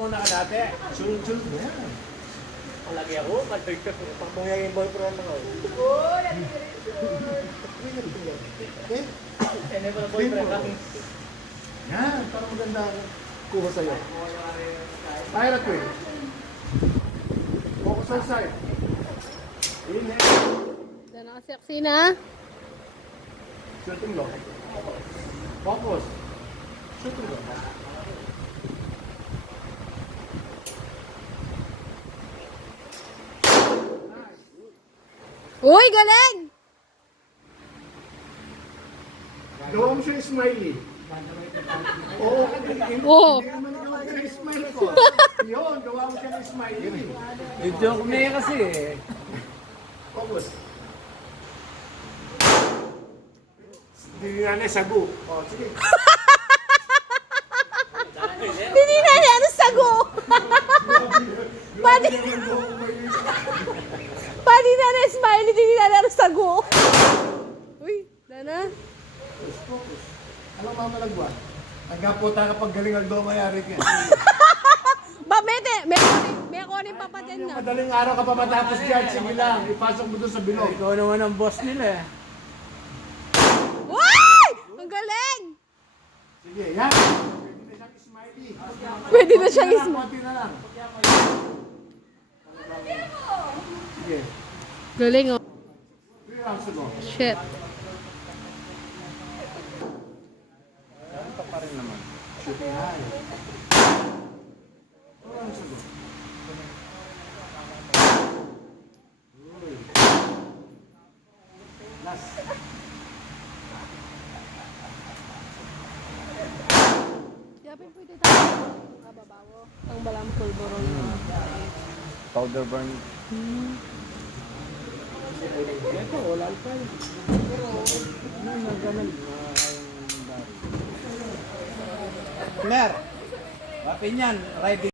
Muna ka dati. Sunod-sunod mo yan. Ang lagi ako, perfect ko. Pag mangyayang yung boyfriend mo. Oo, Eh? Ano ba ang boyfriend ka? Yan, para maganda ako. Kuha sa'yo. Pirate way. Focus on side. Inhale. Diyan nakaseksi na. Shooting low. Focus. Shooting low. Uy, galing! Gawa mo siya yung smiley. Oo, Oo. hindi naman gawa siya yung smile ko. Yun, gawa mo siya ng smiley. Joke na yan kasi eh. Focus. Hindi na sago. O, sige. Hindi na niya, ano sago? Pati na na smiley, hindi na na sago. Uy, Dana. Focus, focus. Anong mamalagwan? Nagkaputa kapag galing ang doon mayari ka. Ba, may kunin pa pa dyan na. Madaling araw ka pa matapos dyan. Sige lang, ipasok mo doon sa bilog. Ikaw naman ang boss nila eh. Uy! Ang galing! Sige, yan. Pwede na siyang smiley. Pwede na siyang Konti smiley. Konti na lang. Sige. Galing oh. 3 rounds to go. Shit. Ito pa rin naman. Shooting high. 2 rounds to go. Uy. Last. Yapin pwede tayo. Kababawo. Ang balang pulburon. Powder burn. Ito, wala pa yun. Ano, ganun. Mer, wapin yan. Riding.